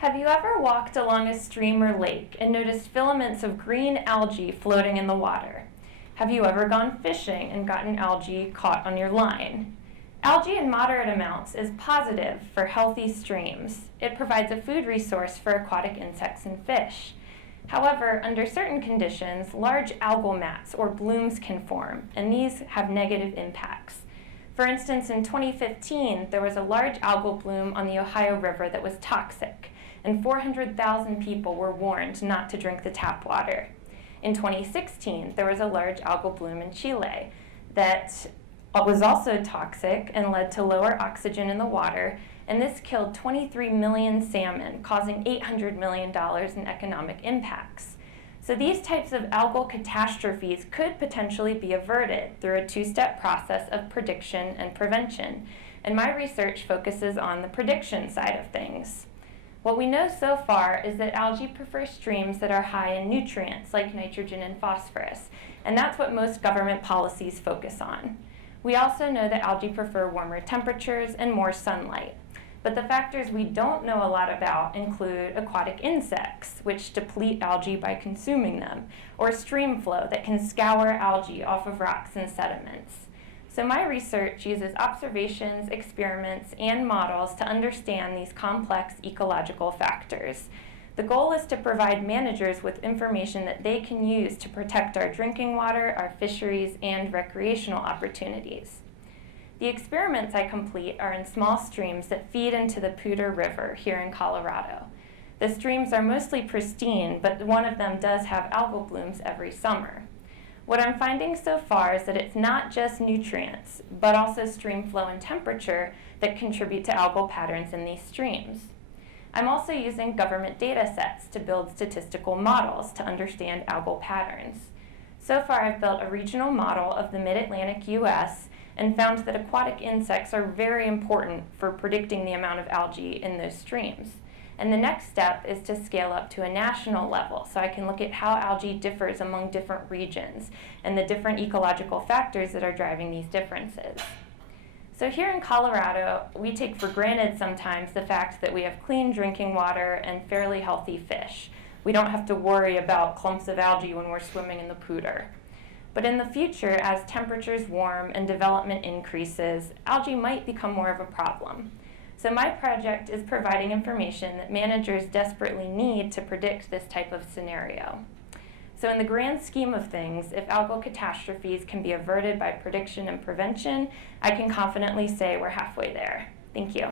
Have you ever walked along a stream or lake and noticed filaments of green algae floating in the water? Have you ever gone fishing and gotten algae caught on your line? Algae in moderate amounts is positive for healthy streams. It provides a food resource for aquatic insects and fish. However, under certain conditions, large algal mats or blooms can form, and these have negative impacts. For instance, in 2015, there was a large algal bloom on the Ohio River that was toxic, and 400,000 people were warned not to drink the tap water. In 2016, there was a large algal bloom in Chile that was also toxic and led to lower oxygen in the water, and this killed 23 million salmon, causing $800 million in economic impacts. So these types of algal catastrophes could potentially be averted through a two-step process of prediction and prevention, and my research focuses on the prediction side of things. What we know so far is that algae prefer streams that are high in nutrients like nitrogen and phosphorus, and that's what most government policies focus on. We also know that algae prefer warmer temperatures and more sunlight. But the factors we don't know a lot about include aquatic insects, which deplete algae by consuming them, or stream flow that can scour algae off of rocks and sediments. So my research uses observations, experiments, and models to understand these complex ecological factors. The goal is to provide managers with information that they can use to protect our drinking water, our fisheries, and recreational opportunities. The experiments I complete are in small streams that feed into the Poudre River here in Colorado. The streams are mostly pristine, but one of them does have algal blooms every summer. What I'm finding so far is that it's not just nutrients, but also stream flow and temperature that contribute to algal patterns in these streams. I'm also using government data sets to build statistical models to understand algal patterns. So far, I've built a regional model of the mid-Atlantic US and found that aquatic insects are very important for predicting the amount of algae in those streams. And the next step is to scale up to a national level so I can look at how algae differs among different regions and the different ecological factors that are driving these differences. So here in Colorado, we take for granted sometimes the fact that we have clean drinking water and fairly healthy fish. We don't have to worry about clumps of algae when we're swimming in the Poudre. But in the future, as temperatures warm and development increases, algae might become more of a problem. So my project is providing information that managers desperately need to predict this type of scenario. So in the grand scheme of things, if algal catastrophes can be averted by prediction and prevention, I can confidently say we're halfway there. Thank you.